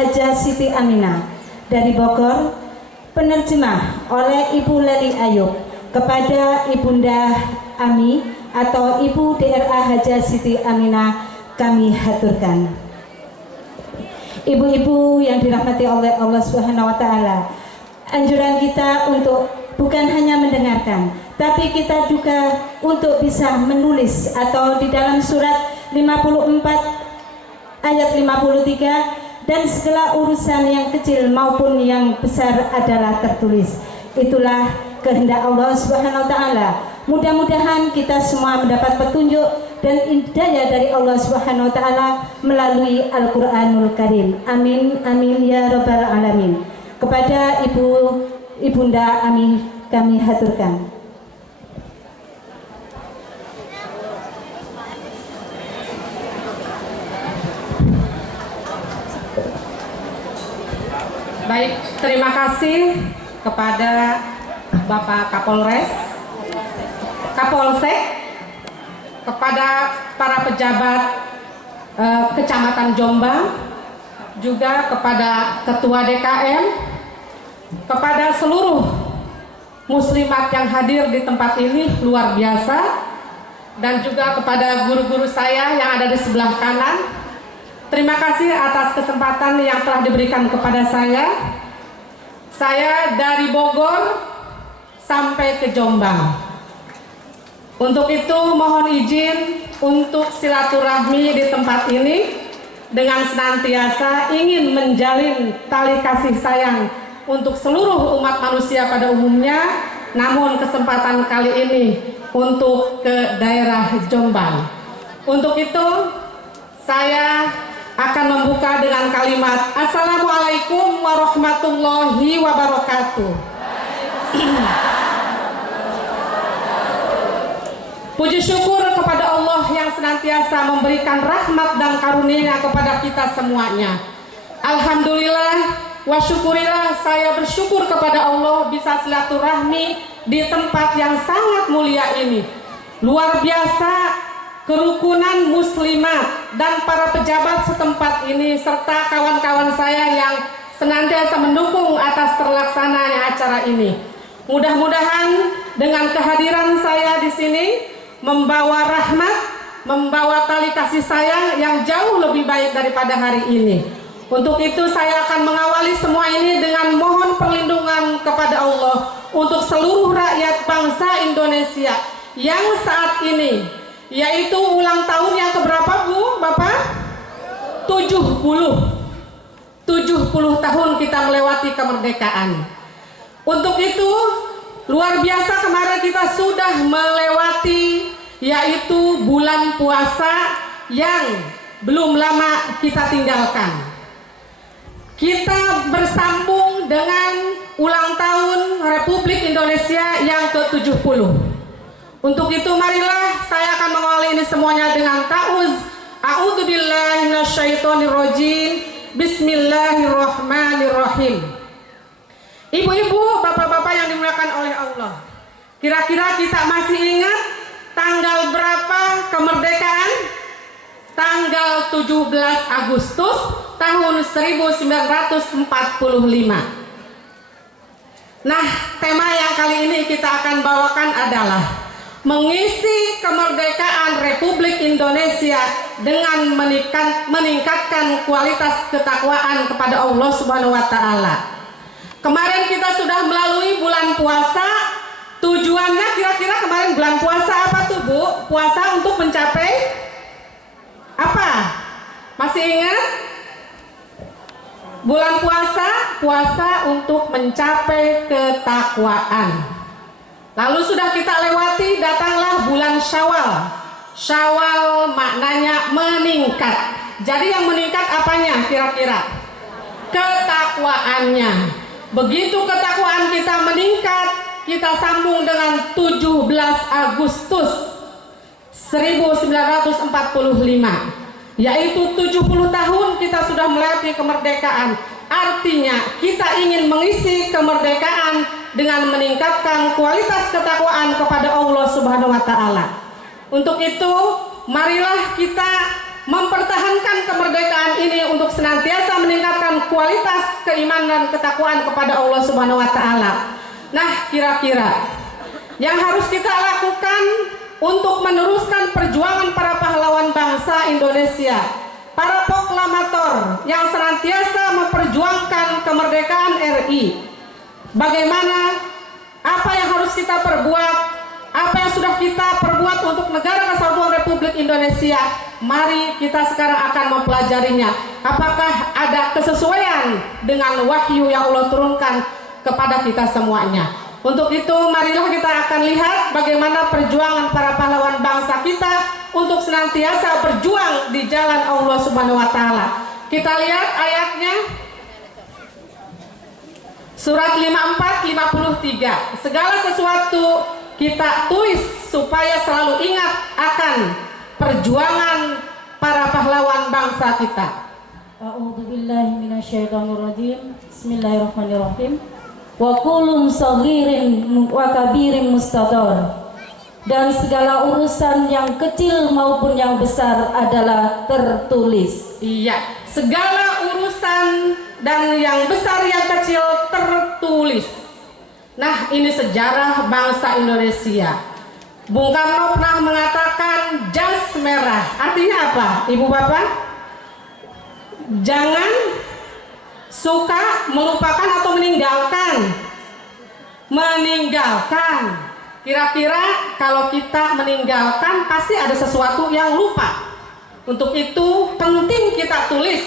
Hajah Siti Aminah. Dari Bogor, penerjemah oleh Ibu Leli Ayub kepada Ibunda Ami atau Ibu DRA Hajah Siti Aminah kami haturkan. Ibu-ibu yang dirahmati oleh Allah Subhanahu wa taala, anjuran kita untuk bukan hanya mendengarkan, tapi kita juga untuk bisa menulis, atau di dalam surat 54 ayat 53, dan segala urusan yang kecil maupun yang besar adalah tertulis. Itulah kehendak Allah Subhanahu wa taala. Mudah-mudahan kita semua mendapat petunjuk dan hidayah dari Allah Subhanahu wa taala melalui Al-Qur'anul Karim. Amin amin ya rabbal alamin. Kepada Ibunda Ami kami haturkan. Baik, terima kasih kepada Bapak Kapolres, Kapolsek, kepada para pejabat Kecamatan Jombang, juga kepada Ketua DKM, kepada seluruh muslimat yang hadir di tempat ini luar biasa, dan juga kepada guru-guru saya yang ada di sebelah kanan. Terima kasih atas kesempatan yang telah diberikan kepada saya. Saya dari Bogor sampai ke Jombang. Untuk itu mohon izin untuk silaturahmi di tempat ini dengan senantiasa ingin menjalin tali kasih sayang untuk seluruh umat manusia pada umumnya. Namun kesempatan kali ini untuk ke daerah Jombang. Untuk itu saya akan membuka dengan kalimat Assalamualaikum warahmatullahi wabarakatuh. Puji syukur kepada Allah yang senantiasa memberikan rahmat dan karunia kepada kita semuanya. Alhamdulillah wa syukurillah, saya bersyukur kepada Allah bisa silaturahmi di tempat yang sangat mulia ini. Luar biasa kerukunan muslimat dan para pejabat setempat ini serta kawan-kawan saya yang senantiasa mendukung atas terlaksananya acara ini. Mudah-mudahan dengan kehadiran saya di sini membawa rahmat, membawa tali kasih sayang yang jauh lebih baik daripada hari ini. Untuk itu saya akan mengawali semua ini dengan mohon perlindungan kepada Allah untuk seluruh rakyat bangsa Indonesia yang saat ini, yaitu ulang tahun yang keberapa Bu, Bapak? 70 tahun kita melewati kemerdekaan. Untuk itu luar biasa kemarin kita sudah melewati yaitu bulan puasa yang belum lama kita tinggalkan. Kita bersambung dengan ulang tahun Republik Indonesia yang ke-70. Untuk itu marilah saya akan mengawali ini semuanya dengan ta'uz. A'udzubillahi minasyaitonirrajim. Bismillahirrahmanirrahim. Ibu-ibu, bapak-bapak yang dimuliakan oleh Allah, kira-kira kita masih ingat tanggal berapa kemerdekaan? Tanggal 17 Agustus tahun 1945. Nah, tema yang kali ini kita akan bawakan adalah mengisi kemerdekaan Republik Indonesia dengan meningkatkan kualitas ketakwaan kepada Allah Subhanahu wa taala. Kemarin kita sudah melalui bulan puasa. Tujuannya kira-kira kemarin bulan puasa apa tuh Bu? Puasa untuk mencapai apa? Masih ingat? Bulan puasa untuk mencapai ketakwaan. Lalu sudah kita lewati, datanglah bulan Syawal. Syawal maknanya meningkat. Jadi yang meningkat apanya kira-kira? Ketakwaannya. Begitu ketakwaan kita meningkat, kita sambung dengan 17 Agustus 1945, yaitu 70 tahun kita sudah melewati kemerdekaan. Artinya kita ingin mengisi kemerdekaan dengan meningkatkan kualitas ketakwaan kepada Allah Subhanahu wa taala. Untuk itu, marilah kita mempertahankan kemerdekaan ini untuk senantiasa meningkatkan kualitas kualitas keimanan dan ketakwaan kepada Allah Subhanahu wa taala. Nah, kira-kira yang harus kita lakukan untuk meneruskan perjuangan para pahlawan bangsa Indonesia, para proklamator yang senantiasa memperjuangkan kemerdekaan RI. Bagaimana, apa yang harus kita perbuat, apa yang sudah kita perbuat untuk negara kesatuan Republik Indonesia. Mari kita sekarang akan mempelajarinya. Apakah ada kesesuaian dengan wahyu yang Allah turunkan kepada kita semuanya. Untuk itu marilah kita akan lihat bagaimana perjuangan para pahlawan bangsa kita untuk senantiasa berjuang di jalan Allah Subhanahu wa taala. Kita lihat ayatnya. Surat 54-53. Segala sesuatu kita tulis supaya selalu ingat akan perjuangan para pahlawan bangsa kita. A'udzubillahi minasyaitonirrajim. Bismillahirrahmanirrahim. Wa kullum saghirin wa kabirin mustadar. Dan segala urusan yang kecil maupun yang besar adalah tertulis. Iya, segala urusan dan yang besar yang kecil tertulis. Nah, ini sejarah bangsa Indonesia. Bung Karno pernah mengatakan jas merah. Artinya apa, Ibu Bapak? Jangan suka melupakan atau meninggalkan. Meninggalkan. Kira-kira kalau kita meninggalkan pasti ada sesuatu yang lupa. Untuk itu penting kita tulis.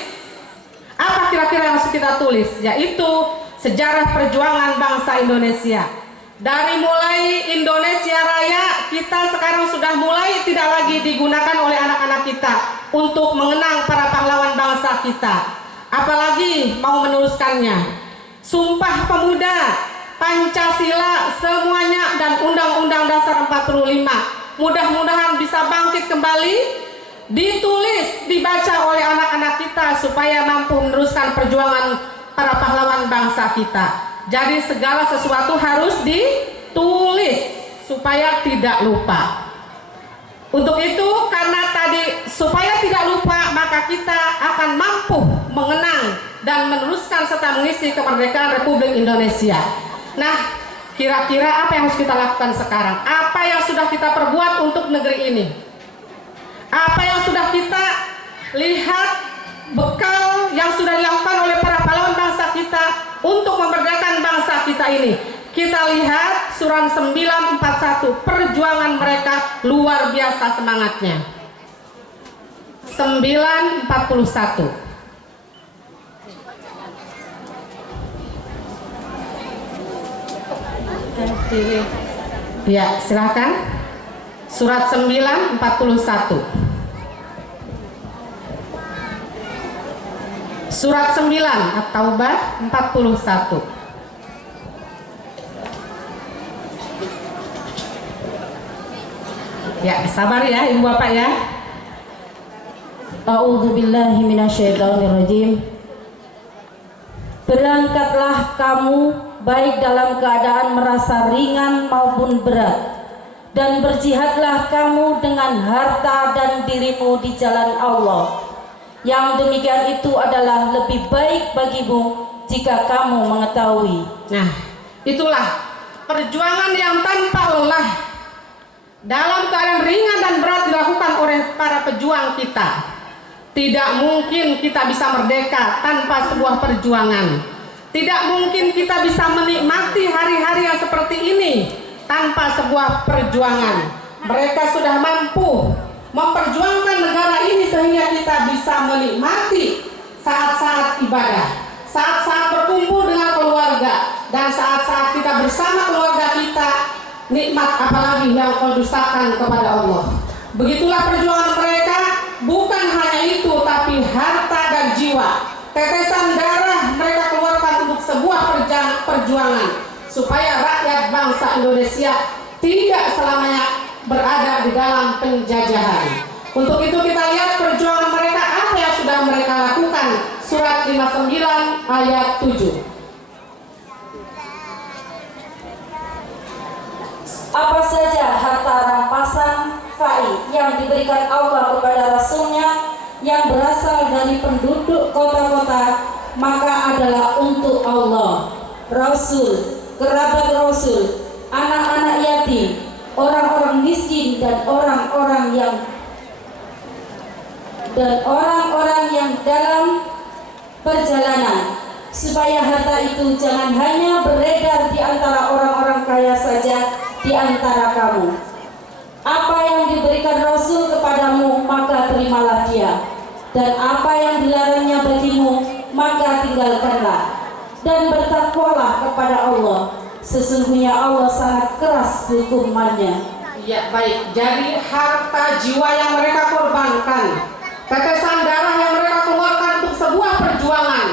Apa kira-kira yang harus kita tulis? Yaitu sejarah perjuangan bangsa Indonesia. Dari mulai Indonesia Raya, kita sekarang sudah mulai tidak lagi digunakan oleh anak-anak kita untuk mengenang para pahlawan bangsa kita. Apalagi mau meneruskannya. Sumpah Pemuda, Pancasila, semuanya, dan Undang-Undang Dasar 45. Mudah-mudahan bisa bangkit kembali, ditulis, dibaca oleh anak-anak kita supaya mampu meneruskan perjuangan para pahlawan bangsa kita. Jadi segala sesuatu harus ditulis supaya tidak lupa. Untuk itu, karena tadi supaya tidak lupa, maka kita akan mampu mengenang dan meneruskan serta mengisi kemerdekaan Republik Indonesia. Nah, kira-kira apa yang harus kita lakukan sekarang? Apa yang sudah kita perbuat untuk negeri ini? Apa yang sudah kita lihat, bekal yang sudah dilakukan oleh para pahlawan bangsa kita untuk memerdekakan bangsa kita ini? Kita lihat surat 941, perjuangan mereka luar biasa semangatnya. 941. Ya, silakan. Surat 941. Surat 9 At-Taubah 41. Ya, sabar ya Ibu Bapak ya. A'udzubillahi minasyaitonirrajim. Berangkatlah kamu baik dalam keadaan merasa ringan maupun berat, dan berjihadlah kamu dengan harta dan dirimu di jalan Allah. Yang demikian itu adalah lebih baik bagimu jika kamu mengetahui. Nah, itulah perjuangan yang tanpa lelah, dalam keadaan ringan dan berat dilakukan oleh para pejuang kita. Tidak mungkin kita bisa merdeka tanpa sebuah perjuangan. Tidak mungkin kita bisa menikmati hari-hari yang seperti ini tanpa sebuah perjuangan. Mereka sudah mampu memperjuangkan negara ini sehingga kita bisa menikmati saat-saat ibadah, saat-saat berkumpul dengan keluarga, dan saat-saat kita bersama keluarga kita. Nikmat apalagi yang kau dustakan kepada Allah. Begitulah perjuangan mereka. Bukan hanya itu, tapi harta dan jiwa, tetesan darah mereka keluarkan untuk sebuah perjuangan supaya rakyat bangsa Indonesia tidak selamanya berada di dalam penjajahan. Untuk itu kita lihat perjuangan mereka, apa yang sudah mereka lakukan. Surat 59 ayat 7. Apa saja harta rampasan fai yang diberikan Allah kepada Rasulnya yang berasal dari penduduk kota-kota, maka Rasul, kerabat Rasul, anak-anak yatim, orang-orang miskin dan orang-orang yang dalam perjalanan, supaya harta itu jangan hanya beredar di antara orang-orang kaya saja di antara kamu. Apa yang diberikan Rasul kepadamu, maka terimalah dia, dan apa yang dilarangnya bagimu, maka tinggalkanlah. Dan bertakwalah kepada Allah, sesungguhnya Allah sangat keras hukumannya. Ya, baik. Jadi harta jiwa yang mereka korbankan, tetesan darah yang mereka keluarkan untuk sebuah perjuangan,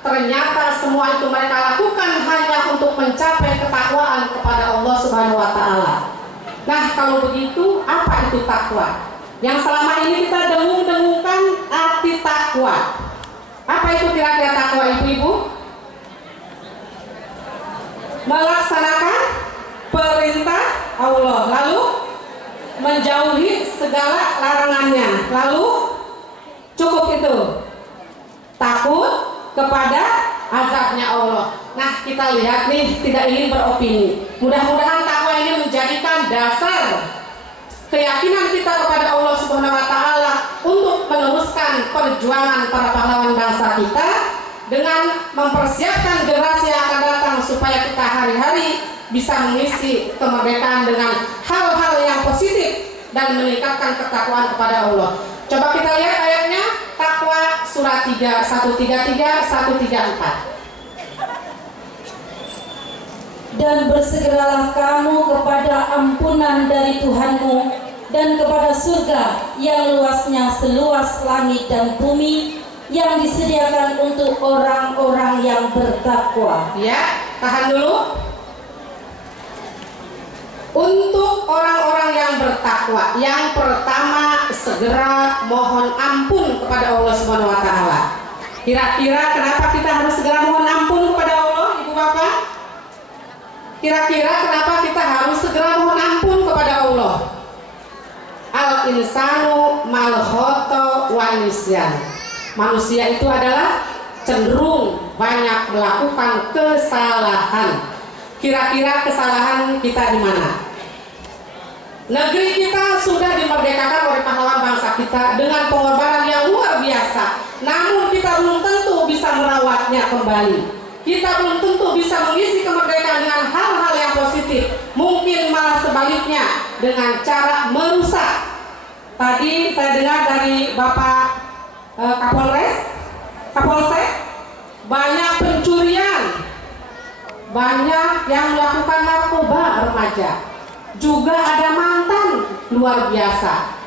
ternyata semua itu mereka lakukan hanya untuk mencapai ketakwaan kepada Allah Subhanahu wa Ta'ala. Nah, kalau begitu, apa itu takwa? Yang selama ini kita dengung-dengungkan arti takwa. Apa itu kira-kira takwa, ibu-ibu? Melaksanakan perintah Allah, lalu menjauhi segala larangannya, lalu cukup itu. Takut kepada azabnya Allah. Nah, kita lihat nih, tidak ingin beropini. Mudah-mudahan takwa ini menjadikan dasar keyakinan kita kepada Allah Subhanahu wa Ta'ala untuk meneruskan perjuangan para pahlawan bangsa kita dengan mempersiapkan generasi yang akan datang supaya kita hari-hari bisa mengisi kemerdekaan dengan hal-hal yang positif dan meningkatkan ketakwaan kepada Allah. Coba kita lihat ayatnya, Takwa surat 3, 133, 134. Dan bersegeralah kamu kepada ampunan dari Tuhanmu dan kepada surga yang luasnya seluas langit dan bumi, yang disediakan untuk orang-orang yang bertakwa. Ya, tahan dulu. Untuk orang-orang yang bertakwa, yang pertama segera mohon ampun kepada Allah Subhanahu wa Ta'ala. Kira-kira kenapa kita harus segera mohon ampun kepada Allah, Ibu Bapak? Kira-kira kenapa kita harus segera mohon ampun kepada Allah? Al-insanu mal khata wa nisyan. Manusia itu adalah cenderung banyak melakukan kesalahan. Kira-kira kesalahan kita di mana? Negeri kita sudah dimerdekakan oleh pahlawan bangsa kita dengan pengorbanan yang luar biasa. Namun kita belum tentu bisa merawatnya kembali. Kita belum tentu bisa mengisi kemerdekaan dengan hal-hal yang positif. Mungkin malah sebaliknya dengan cara merusak. Tadi saya dengar dari Bapak Kapolsek, banyak pencurian, banyak yang melakukan narkoba remaja, juga ada mantan luar biasa.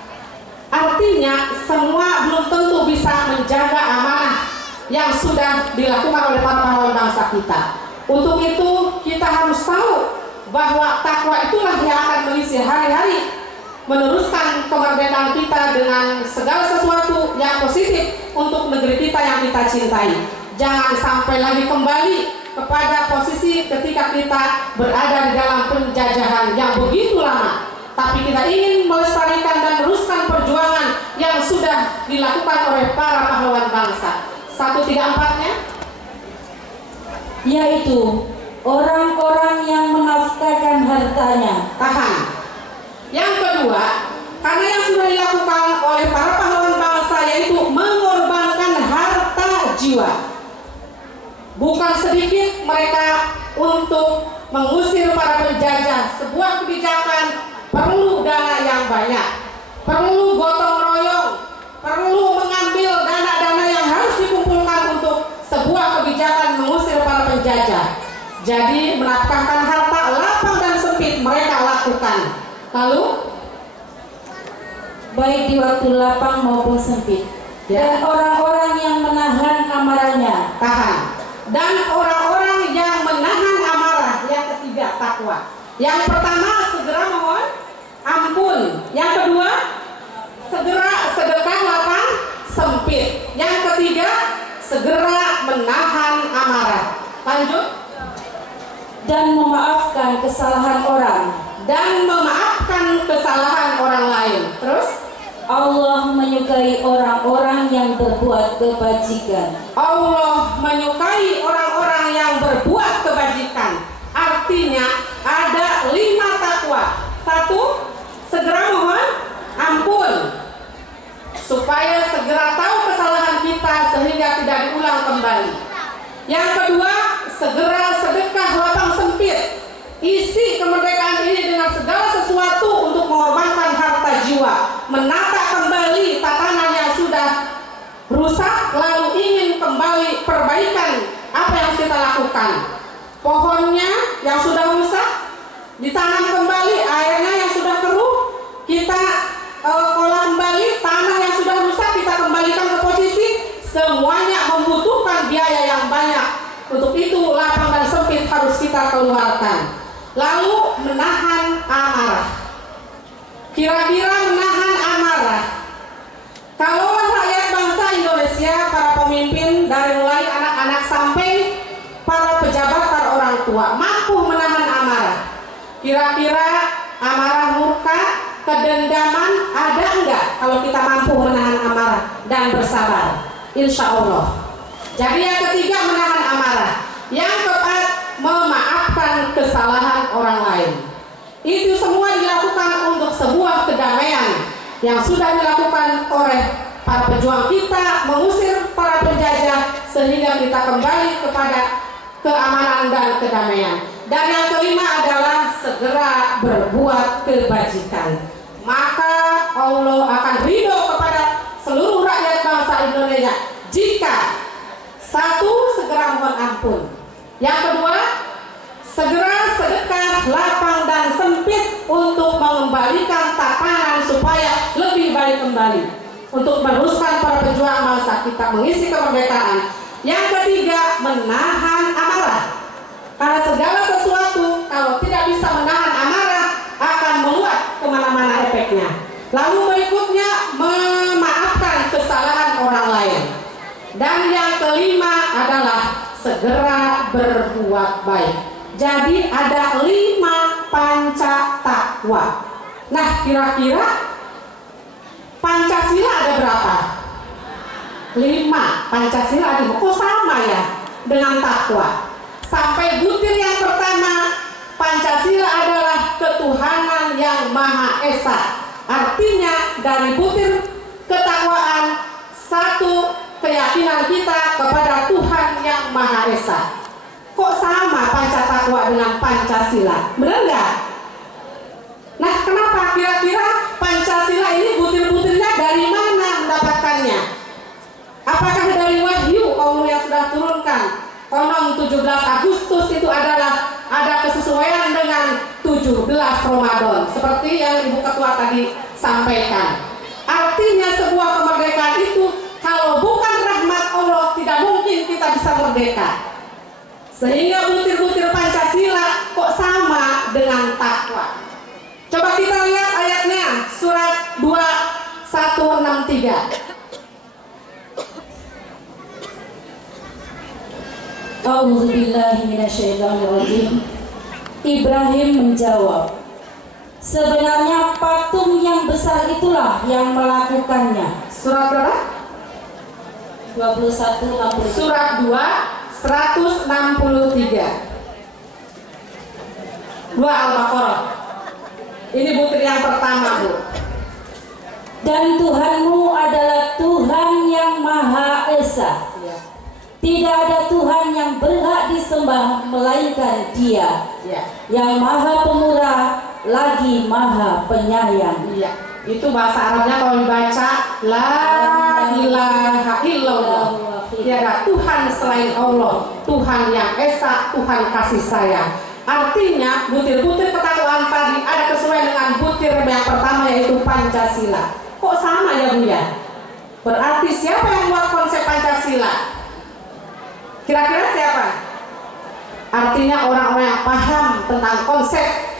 Artinya semua belum tentu bisa menjaga amanah yang sudah dilakukan oleh para pahlawan bangsa kita. Untuk itu kita harus tahu bahwa takwa itulah yang akan mengisi hari-hari, meneruskan kemerdekaan kita dengan segala sesuatu yang positif untuk negeri kita yang kita cintai. Jangan sampai lagi kembali kepada posisi ketika kita berada di dalam penjajahan yang begitu lama. Tapi kita ingin melestarikan dan meneruskan perjuangan yang sudah dilakukan oleh para pahlawan bangsa. 134-nya, yaitu orang-orang yang menafkahkan hartanya. tahan. Yang kedua, karena yang sudah dilakukan oleh para pahlawan bangsa, yaitu mengorbankan harta jiwa. Bukan sedikit mereka untuk mengusir para penjajah. Sebuah kebijakan perlu dana yang banyak, perlu gotong royong, perlu mengambil dana-dana yang harus dikumpulkan untuk sebuah kebijakan mengusir para penjajah. Jadi menafkahkan harta lapang dan sempit mereka lakukan. Lalu Baik di waktu lapang maupun sempit. Dan orang-orang yang menahan amarahnya. tahan. Dan orang-orang yang menahan amarah. Yang ketiga, takwa. Yang pertama, segera mohon ampun. Yang kedua, segera sedekah lapang sempit. Yang ketiga, segera menahan amarah. Lanjut. Dan memaafkan kesalahan orang. Dan memaafkan kesalahan orang lain. Terus, Allah menyukai orang-orang yang berbuat kebajikan. Allah menyukai orang-orang yang berbuat kebajikan. kembali. Yang kedua, segera sedekah lapang sempit. Isi kemerdekaan ini dengan segala sesuatu untuk mengorbankan harta jiwa, menata kembali tatanan yang sudah rusak, lalu ingin kembali perbaikan apa yang kita lakukan. Pohonnya yang sudah rusak ditanam kembali, airnya yang sudah keruh kita olah kembali, tanah yang sudah rusak kita kembalikan ke posisi. Semuanya membutuhkan biaya yang banyak. Untuk itu lapang dan sempit harus kita keluarkan. Lalu menahan amarah. Kira-kira menahan amarah, kalau rakyat bangsa Indonesia, para pemimpin dari mulai anak-anak sampai para pejabat, para orang tua mampu menahan amarah, kira-kira amarah murka, kedendaman ada enggak kalau kita mampu menahan amarah dan bersabar? Insya Allah. Jadi yang ketiga, menahan amarah. Yang keempat, memaafkan kesalahan orang lain. Itu semua dilakukan untuk sebuah kedamaian yang sudah dilakukan oleh para pejuang kita, mengusir para penjajah sehingga kita kembali kepada keamanan dan kedamaian. Dan yang kelima adalah segera berbuat kebajikan. Maka Allah akan ridho kepada seluruh rakyat bangsa Indonesia jika satu, segera mohon ampun. Yang kedua, segera sedekah lapang dan sempit untuk mengembalikan tatanan supaya lebih baik kembali, untuk meneruskan para pejuang bangsa kita mengisi kemerdekaan. Yang ketiga, menahan amarah. Karena segala sesuatu kalau tidak bisa menahan amarah akan meluap kemana-mana efeknya. Lalu berikutnya, memaafkan kesalahan orang lain. Dan yang kelima adalah segera berbuat baik. Jadi ada 5 panca takwa. Nah, kira-kira Pancasila ada berapa? 5. Pancasila ada, kok sama ya dengan takwa? Sampai butir yang pertama, Pancasila adalah ketuhanan yang Maha Esa. Artinya dari butir ketakwaan, satu, keyakinan kita kepada Tuhan yang Maha Esa. Kok sama panca takwa dengan Pancasila? Benar nggak? Nah, kenapa? Kira-kira Pancasila ini butir-butirnya dari mana mendapatkannya? Apakah dari wahyu Allah yang sudah turunkan? Konon 17 Agustus itu adalah ada kesesuaian dengan 17 Ramadan, seperti yang Ibu Ketua tadi sampaikan. Artinya sebuah kemerdekaan itu kalau bukan rahmat Allah tidak mungkin kita bisa merdeka. Sehingga butir-butir Pancasila kok sama dengan takwa. Coba kita lihat ayatnya, surat 2163. A'udzubillahi minasyaitonirrajim. Ibrahim menjawab, sebenarnya patung yang besar itulah yang melakukannya. Surat berapa? 2163. Surat 2 163. 2 Al-Baqarah. Ini butir yang pertama, Bu. Dan Tuhanmu adalah Tuhan yang Maha Esa. Tidak ada Tuhan yang berhak disembah melainkan Dia, yang Maha Pemurah lagi Maha Penyayang. Iya. Itu bahasa Arabnya kalau dibaca la ilaha illallah. Tiada Tuhan selain Allah, Tuhan yang Esa, Tuhan kasih sayang. Artinya butir-butir ketakwaan tadi ada kesesuaian dengan butir yang pertama, yaitu Pancasila. Kok sama ya Bu ya? Berarti siapa yang buat konsep Pancasila? Kira-kira siapa? Artinya orang-orang yang paham tentang konsep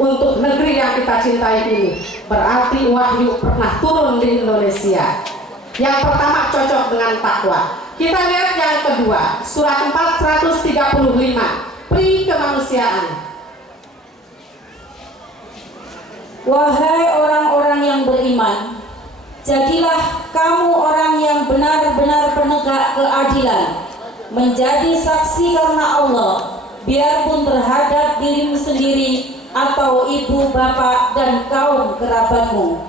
untuk negeri yang kita cintai ini. Berarti wahyu pernah turun di Indonesia. Yang pertama cocok dengan takwa. Kita lihat yang kedua, surat 4 135, pri kemanusiaan. Wahai orang-orang yang beriman, jadilah kamu orang yang benar-benar penegak keadilan, menjadi saksi karena Allah, biarpun terhadap dirimu sendiri atau ibu, bapak, dan kaum kerabatmu.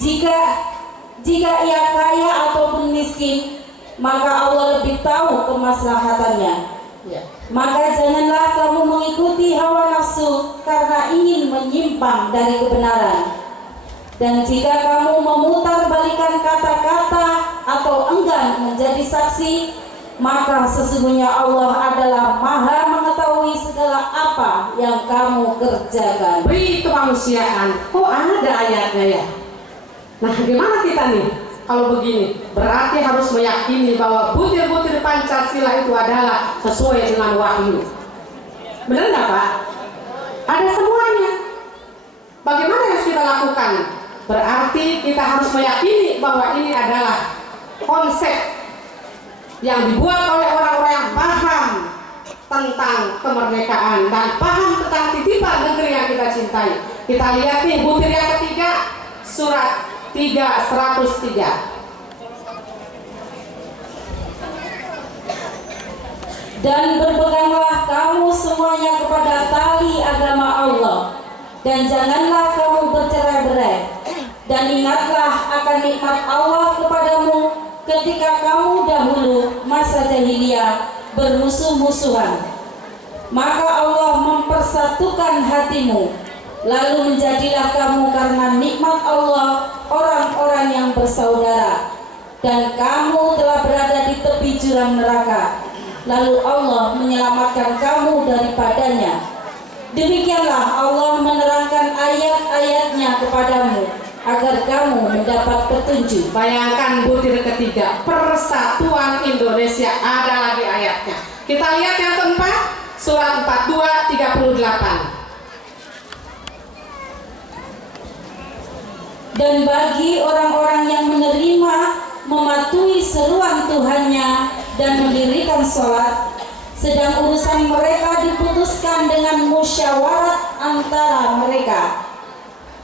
Jika ia kaya ataupun miskin, maka Allah lebih tahu kemaslahatannya. Ya. Maka janganlah kamu mengikuti hawa nafsu karena ingin menyimpang dari kebenaran. Dan jika kamu memutarbalikkan kata-kata atau enggan menjadi saksi, maka sesungguhnya Allah adalah Maha mengetahui segala apa yang kamu kerjakan. Beri kemanusiaan. Kok ada ayatnya ya? Nah, gimana kita nih? Kalau begini, berarti harus meyakini bahwa butir-butir Pancasila itu adalah sesuai dengan wahyu. Benar nggak Pak? Ada semuanya. Bagaimana yang harus kita lakukan? Berarti kita harus meyakini bahwa ini adalah konsep yang dibuat oleh orang-orang yang paham tentang kemerdekaan dan paham tentang titipan negeri yang kita cintai. Kita lihat nih butir yang ketiga, surat 3:103. Dan berpeganglah kamu semuanya kepada tali agama Allah, dan janganlah kamu bercerai-berai. Dan ingatlah akan nikmat Allah kepadamu ketika kamu dahulu masa jahiliyah bermusuh-musuhan. Maka Allah mempersatukan hatimu, lalu menjadilah kamu karena nikmat Allah orang-orang yang bersaudara. Dan kamu telah berada di tepi jurang neraka, lalu Allah menyelamatkan kamu daripadanya. Demikianlah Allah menerangkan ayat-ayatnya kepadamu agar kamu mendapat petunjuk. Bayangkan butir ketiga, persatuan Indonesia, ada lagi ayatnya. Kita lihat yang keempat, surat 42:38. Dan bagi orang-orang yang menerima, mematuhi seruan Tuhannya dan mendirikan sholat, sedang urusan mereka diputuskan dengan musyawarat antara mereka,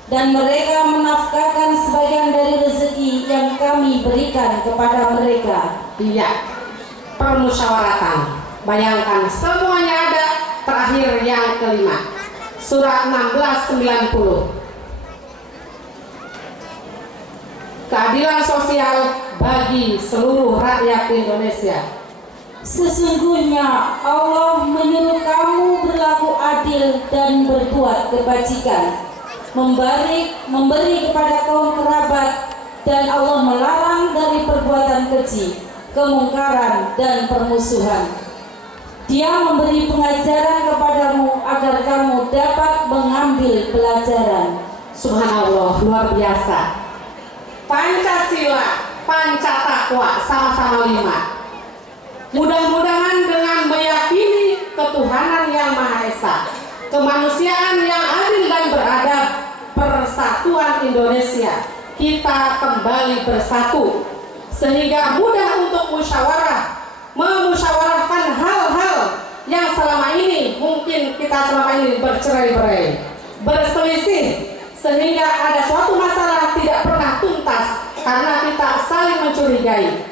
dan mereka menafkahkan sebagian dari rezeki yang kami berikan kepada mereka. Iya, permusyawaratan. Bayangkan semuanya ada. Terakhir yang kelima, surat 16:90. Keadilan sosial bagi seluruh rakyat Indonesia. Sesungguhnya Allah menyuruh kamu berlaku adil dan berbuat kebajikan, memberi kepada kaum kerabat, dan Allah melarang dari perbuatan keji, kemungkaran, dan permusuhan. Dia memberi pengajaran kepadamu agar kamu dapat mengambil pelajaran. Subhanallah, luar biasa. Pancasila, Pancatakwa, sama-sama 5. Mudah-mudahan dengan meyakini ketuhanan yang Maha Esa, kemanusiaan yang adil dan beradab, persatuan Indonesia, kita kembali bersatu sehingga mudah untuk memusyawarahkan hal-hal yang selama ini mungkin kita selama ini bercerai-berai, berselisih, sehingga ada suatu masalah tidak pernah tuntas karena kita saling mencurigai.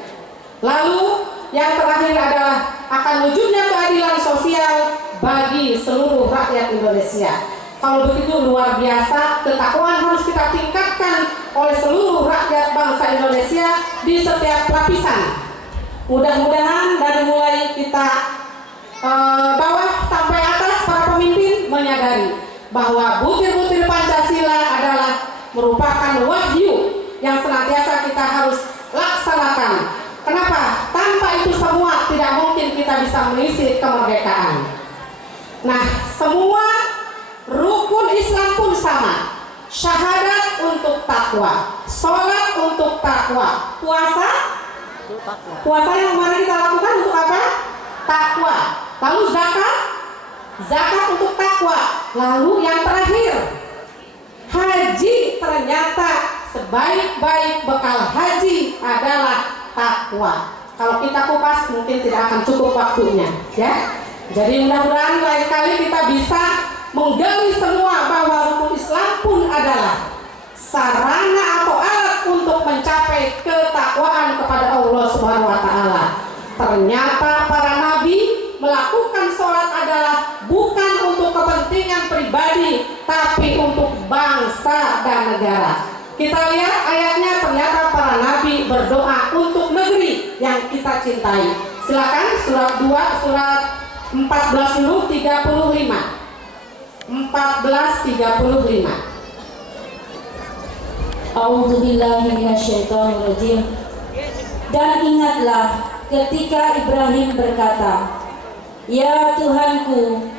Lalu yang terakhir adalah akan wujudnya keadilan sosial bagi seluruh rakyat Indonesia. Kalau begitu luar biasa, ketakwaan harus kita tingkatkan oleh seluruh rakyat bangsa Indonesia di setiap lapisan. Mudah-mudahan dari mulai kita bawah sampai atas, para pemimpin menyadari bahwa butir-butir Pancasila adalah merupakan wahyu yang senantiasa kita harus laksanakan. Kenapa? Tanpa itu semua tidak mungkin kita bisa mengisi kemerdekaan. Nah, semua rukun Islam pun sama. Syahadat untuk takwa, sholat untuk takwa, puasa yang kemarin kita lakukan untuk apa? Takwa. Lalu zakat untuk takwa. Lalu yang terakhir, haji. Ternyata sebaik-baik bekal haji adalah takwa. Kalau kita kupas mungkin tidak akan cukup waktunya, ya. Jadi mudah-mudahan lain kali kita bisa menggali semua bahwa rukun Islam pun adalah sarana atau alat untuk mencapai ketakwaan kepada Allah Subhanahu wa taala. Ternyata para nabi melakukan sholat adalah bukan untuk kepentingan pribadi, tapi untuk bangsa dan negara. Kita lihat ayatnya, ternyata para nabi berdoa untuk negeri yang kita kita cintai. Silakan surat 2 surat 14 dulu 35. 14:35. A'udzubillahi minasyaitonirrajim. Dan ingatlah ketika Ibrahim berkata, "Ya Tuhanku,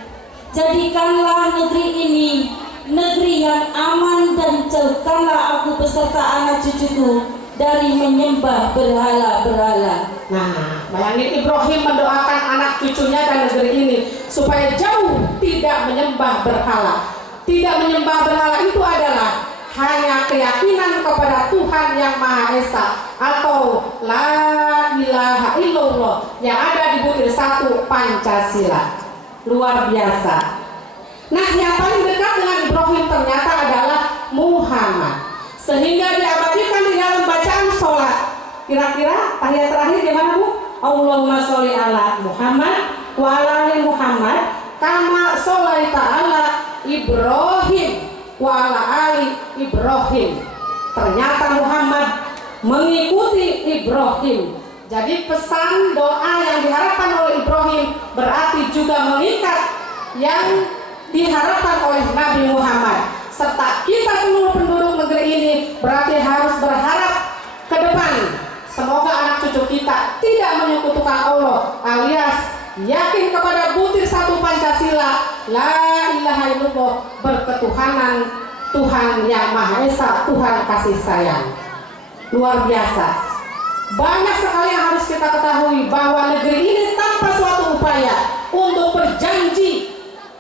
jadikanlah negeri ini negeri yang aman dan jauhkanlah aku beserta anak cucuku dari menyembah berhala-berhala." Nah, bayangin Ibrahim mendoakan anak cucunya dan negeri ini supaya jauh tidak menyembah berhala. Tidak menyembah berhala itu adalah hanya keyakinan kepada Tuhan yang Maha Esa atau La ilaha illallah yang ada di butir 1 Pancasila. Luar biasa. Nah, yang paling dekat dengan Ibrahim ternyata adalah Muhammad, sehingga diabadikan di dalam bacaan sholat. Kira-kira tahiyat terakhir gimana, Bu? Allahumma sholli ala Muhammad wa ala ali Muhammad kama sholaita ala Ibrahim wa ala ali Ibrahim. Ternyata Muhammad mengikuti Ibrahim. Jadi pesan doa yang diharapkan oleh Ibrahim berarti juga mengikat yang diharapkan oleh Nabi Muhammad. Serta kita seluruh penduduk negeri ini berarti harus berharap ke depan, semoga anak cucu kita tidak menyekutukan Allah, alias yakin kepada butir 1 Pancasila, La ilaha illallah, berketuhanan Tuhan yang Maha Esa, Tuhan kasih sayang. Luar biasa. Banyak sekali yang harus kita ketahui bahwa negeri ini tanpa suatu upaya untuk berjanji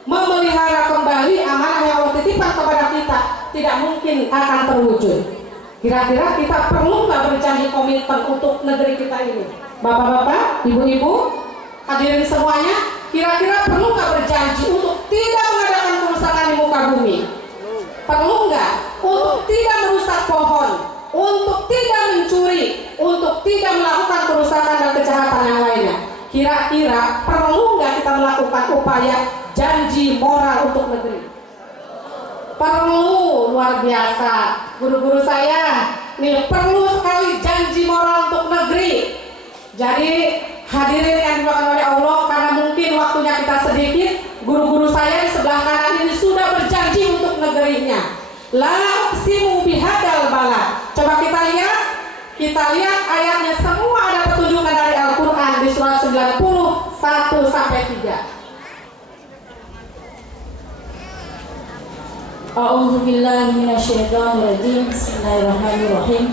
memelihara kembali amanah yang Allah titipkan kepada kita tidak mungkin akan terwujud. Kira-kira kita perlu nggak berjanji komitmen untuk negeri kita ini? Bapak-bapak, ibu-ibu, hadirin semuanya, kira-kira perlu nggak berjanji untuk tidak mengadakan kerusakan di muka bumi? Perlu nggak? Untuk tidak merusak pohon, untuk tidak mencuri, untuk tidak melakukan kerusakan dan kejahatan yang lainnya. Kira-kira perlu nggak kita melakukan upaya janji moral untuk negeri? Perlu, luar biasa. Guru-guru saya nih perlu sekali janji moral untuk negeri. Jadi hadirin yang dimuliakan oleh Allah, karena mungkin waktunya kita sedikit, guru-guru saya di sebelah kanan ini sudah berjanji untuk negerinya. La uqsimu bihadzal balad. Coba kita lihat ayatnya, semua ada petunjukan dari Al-Qur'an di surat 90 1-3. A'udzubillahi minasyaitonirrajim. Bismillahirrahmanirrahim.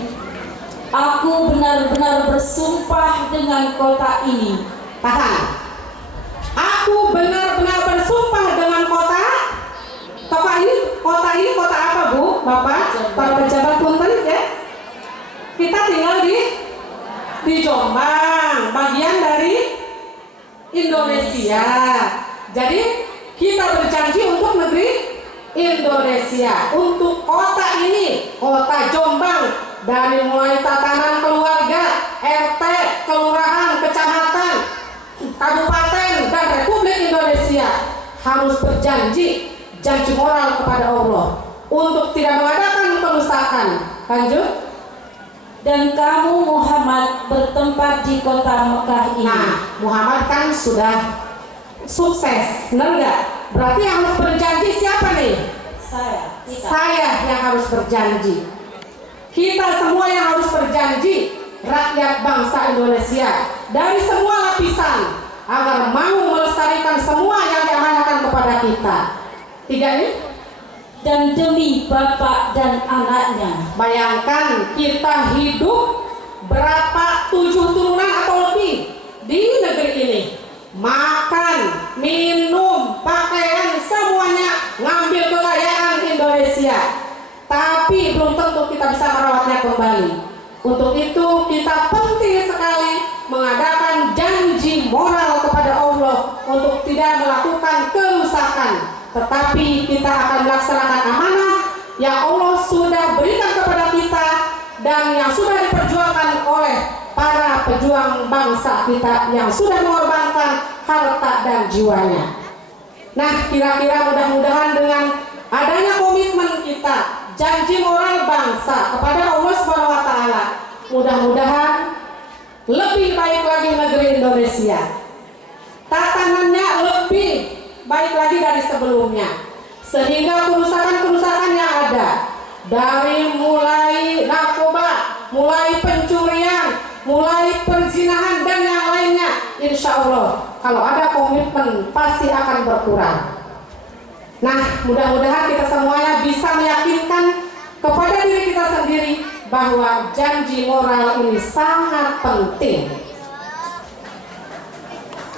Aku benar-benar bersumpah dengan kota ini. Tahan. Aku benar-benar bersumpah dengan kota ini kota apa, Bu? Bapak, para pejabat punten ya. Kita tinggal di Jombang, bagian dari Indonesia. Jadi kita berjanji untuk negeri Indonesia, untuk kota ini, kota Jombang, dari mulai tatanan keluarga, RT, kelurahan, kecamatan, kabupaten, dan Republik Indonesia harus berjanji, janji moral kepada Allah untuk tidak mengadakan kerusakan. Lanjut. Dan kamu Muhammad bertempat di kota Mekah ini. Nah, Muhammad kan sudah sukses, benar nggak? Berarti yang harus berjanji siapa nih? Saya yang harus berjanji. Kita semua yang harus berjanji, rakyat bangsa Indonesia dari semua lapisan, agar mau melestarikan semua yang diamanahkan kepada kita. 3 ini. Dan demi bapak dan anaknya. Bayangkan kita hidup berapa 7 turunan atau lebih di negeri ini. Makan, minum, pakaian, semuanya ngambil kekayaan Indonesia. Tapi belum tentu kita bisa merawatnya kembali. Untuk itu kita penting sekali mengadakan janji moral kepada Allah untuk tidak melakukan kerusakan. Tetapi kita akan melaksanakan amanah yang Allah sudah berikan kepada kita dan yang sudah diperjuangkan oleh para pejuang bangsa kita yang sudah mengorbankan harta dan jiwanya. Nah, kira-kira mudah-mudahan dengan adanya komitmen kita, janji moral bangsa kepada Allah Subhanahu wa taala, mudah-mudahan lebih baik lagi negeri Indonesia. Tatanannya lebih baik lagi dari sebelumnya, sehingga kerusakan-kerusakan yang ada, dari mulai narkoba, mulai pencurian, mulai perzinahan dan yang lainnya, insya Allah kalau ada komitmen pasti akan berkurang. Nah, mudah-mudahan kita semuanya bisa meyakinkan kepada diri kita sendiri bahwa janji moral ini sangat penting.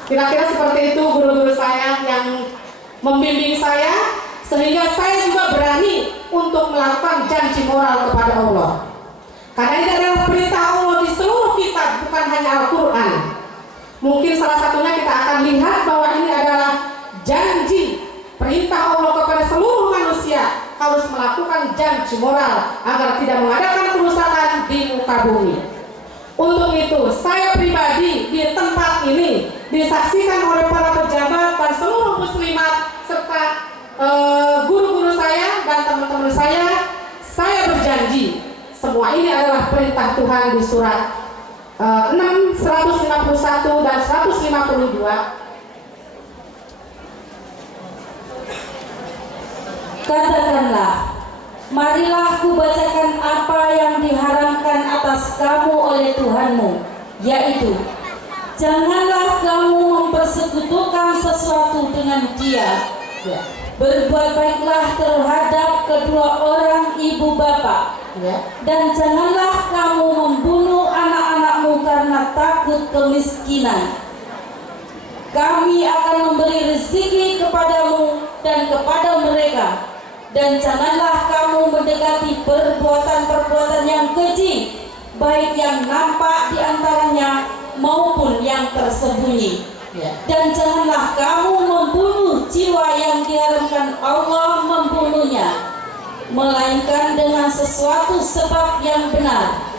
Kira-kira seperti itu guru-guru saya yang membimbing saya, sehingga saya juga berani untuk melakukan janji moral kepada Allah. Karena ini adalah perintah Allah di seluruh kitab, bukan hanya Al-Quran. Mungkin salah satunya kita akan lihat bahwa ini adalah janji, perintah Allah kepada seluruh manusia harus melakukan janji moral agar tidak mengadakan kerusakan di muka bumi. Untuk itu, saya pribadi di tempat ini disaksikan oleh para pejabat dan seluruh muslimat serta guru-guru saya dan teman-teman saya berjanji semua ini adalah perintah Tuhan di surat 6, 151 dan 152. Katakanlah, marilah kubacakan apa yang diharamkan atas kamu oleh Tuhanmu, yaitu janganlah kamu mempersekutukan sesuatu dengan Dia. Berbuat baiklah terhadap kedua orang ibu bapa, dan janganlah kamu membunuh anak-anakmu karena takut kemiskinan. Kami akan memberi rezeki kepadamu dan kepada mereka. Dan janganlah kamu mendekati perbuatan-perbuatan yang keji, baik yang nampak di antaranya maupun yang tersembunyi. Dan janganlah kamu membunuh jiwa yang diharamkan Allah membunuhnya, melainkan dengan sesuatu sebab yang benar.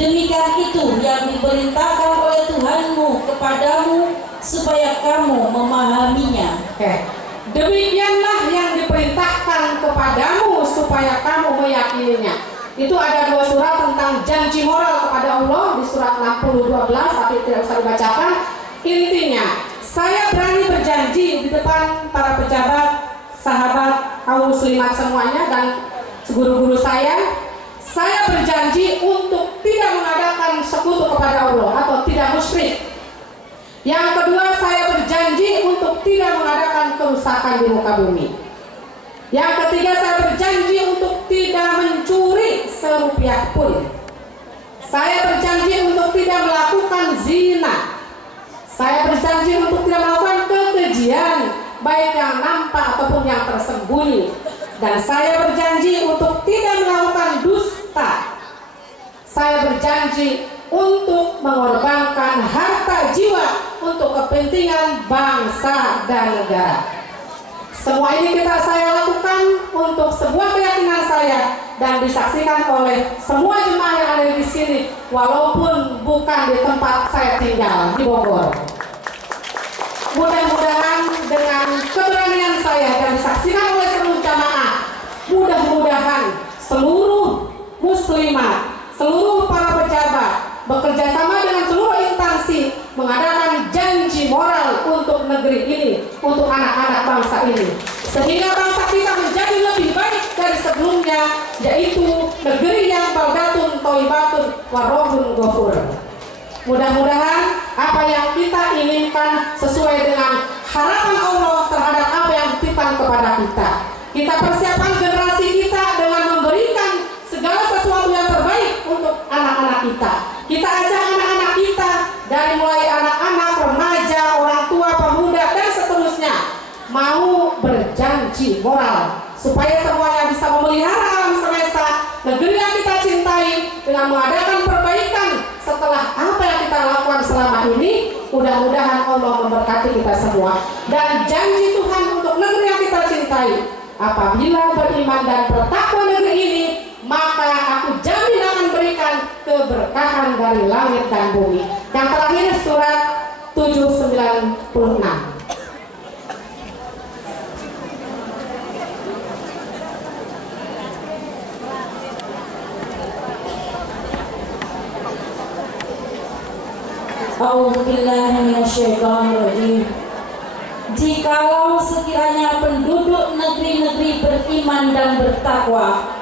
Demikian itu yang diperintahkan oleh Tuhanmu kepadamu, supaya kamu memahaminya. Demikianlah yang diperintahkan kepadamu supaya kamu meyakininya. Itu ada 2 surat tentang janji moral kepada Allah, di surat 60:12, tapi tidak usah dibacakan. Intinya, saya berani berjanji di depan para pejabat, sahabat, kaum muslimat semuanya dan guru-guru saya berjanji untuk tidak mengadakan sekutu kepada Allah atau tidak musyrik. Yang kedua, saya berjanji untuk tidak mengadakan kerusakan di muka bumi. Yang ketiga, saya berjanji untuk tidak mencuri serupiah pun. Saya berjanji untuk tidak melakukan zina. Saya berjanji untuk tidak melakukan kekejian, baik yang nampak ataupun yang tersembunyi. Dan saya berjanji untuk tidak melakukan dusta. Saya berjanji untuk mengorbankan harta jiwa untuk kepentingan bangsa dan negara. Semua ini saya lakukan untuk sebuah keyakinan saya dan disaksikan oleh semua jemaah yang ada di sini, walaupun bukan di tempat saya tinggal di Bogor. Mudah-mudahan dengan keberanian saya dan disaksikan oleh seluruh jamaah, mudah-mudahan seluruh muslimat, seluruh para pejabat bekerja sama dengan seluruh instansi mengadakan janji moral untuk negeri ini, untuk anak-anak bangsa ini, sehingga bangsa kita menjadi lebih baik dari sebelumnya, yaitu negeri yang baldatun thayyibatun warrohun ghafur. Mudah-mudahan apa yang kita inginkan sesuai dengan harapan Allah terhadap apa yang dititipkan kepada kita. Kita persiapkan generasi kita dengan memberikan segala sesuatu yang terbaik untuk anak-anak kita. Kita ajak anak-anak kita dari mulai anak-anak, remaja, orang tua, pemuda dan seterusnya mau berjanji moral supaya semuanya bisa memelihara alam semesta, negeri yang kita cintai dengan mengadakan perbaikan setelah apa yang kita lakukan selama ini. Mudah-mudahan Allah memberkati kita semua. Dan janji Tuhan untuk negeri yang kita cintai, apabila beriman dan bertakwa negeri ini, maka aku jamin akan berikan keberkahan dari langit dan bumi. Yang terakhir surat 796. minasyaitonirrajim. Jikalau sekiranya penduduk negeri-negeri beriman dan bertakwa,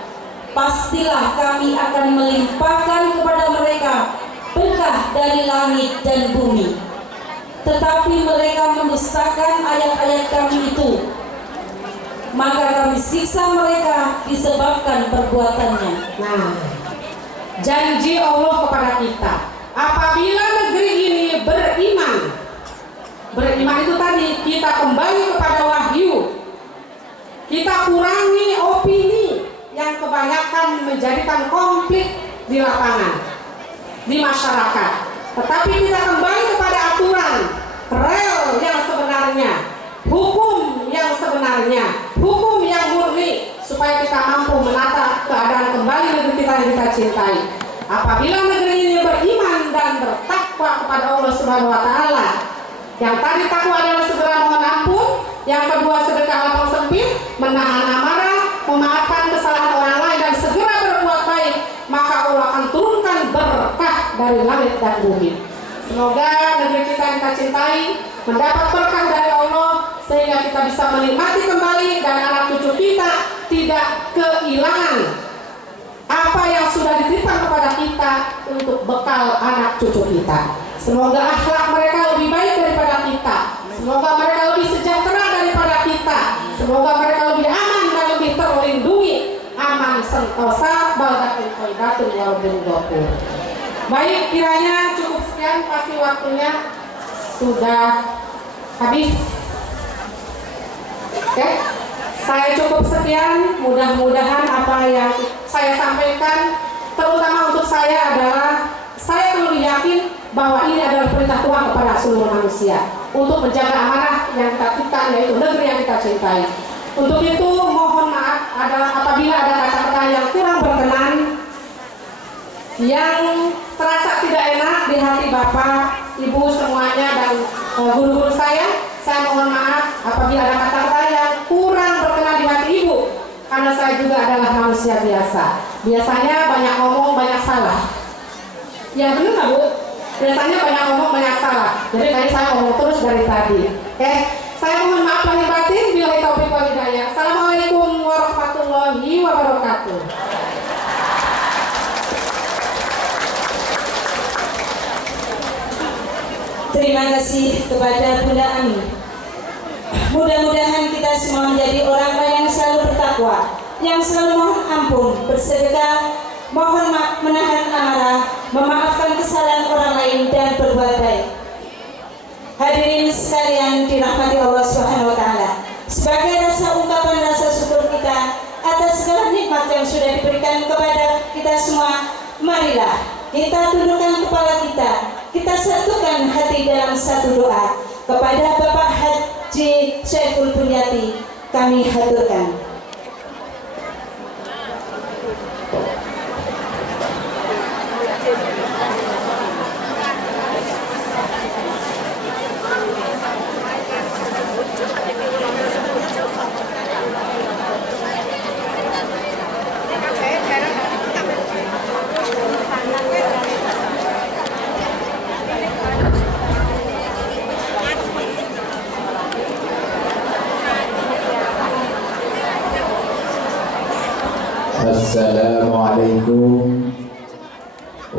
pastilah kami akan melimpahkan kepada mereka berkah dari langit dan bumi. Tetapi mereka mendustakan ayat-ayat kami itu, maka kami siksa mereka disebabkan perbuatannya. Nah, janji Allah kepada kita, apabila negeri ini beriman itu tadi, kita kembali kepada wahyu, kita kurangi opini yang kebanyakan menjadikan konflik di lapangan, di masyarakat, tetapi kita kembali kepada aturan rel yang sebenarnya, hukum yang sebenarnya, hukum yang murni, supaya kita mampu menata keadaan kembali negeri kita yang kita cintai. Apabila negeri ini beriman dan bertakwa kepada Allah Subhanahu wa Ta'ala, yang tadi takwa adalah segera mohon ampun, yang kedua sedekah lapang sempit, menahan amarah, memaafkan kesalahan orang lain, dan segera berbuat baik, maka Allah akan turunkan berkah dari langit dan bumi. Semoga negeri kita yang kita cintai mendapat berkah dari Allah, sehingga kita bisa menikmati kembali dan anak cucu kita tidak kehilangan apa yang sudah dititipkan kepada kita untuk bekal anak cucu kita. Semoga akhlak mereka lebih baik daripada kita, semoga mereka lebih sejahtera daripada kita, semoga mereka lebih aman dan lebih terlindungi. Aman sentosa baldatun thayyibatun wa rabbun ghafur. Baik, kiranya cukup sekian, pasti waktunya sudah habis. Oke, saya cukup sekian. Mudah-mudahan apa yang saya sampaikan, terutama untuk saya, adalah saya lebih yakin bahwa ini adalah perintah Tuhan kepada seluruh manusia untuk menjaga amanah yang kita ciptakan, yaitu negeri yang kita cintai. Untuk itu mohon maaf apabila ada kata-kata yang kurang berkenan, yang terasa tidak enak di hati Bapak, Ibu semuanya, dan guru-guru saya mohon maaf apabila ada kata-kata yang kurang berkenan di hati Ibu, karena saya juga adalah manusia biasa. Biasanya banyak ngomong, banyak salah. Ya benar nggak Bu? Biasanya banyak ngomong, banyak salah. Jadi tadi saya ngomong terus dari tadi. Oke, saya mohon maaf lahir batin. Billahi taufiq wal hidayah. Assalamualaikum warahmatullahi wabarakatuh. Terima kasih kepada Bunda Ami. Mudah-mudahan kita semua menjadi orang-orang yang selalu bertakwa, yang selalu mohon ampun, bersedekah, mohon maaf, menahan amarah, memaafkan kesalahan orang lain, dan berbuat baik. Hadirin sekalian dirahmati Allah Subhanahu wa Ta'ala, sebagai rasa ungkapan rasa syukur kita atas segala nikmat yang sudah diberikan kepada kita semua, marilah kita tundukkan kepala kita satukan hati dalam satu doa kepada Bapak Haji Syaiful Bunyati. Kami haturkan. Assalamualaikum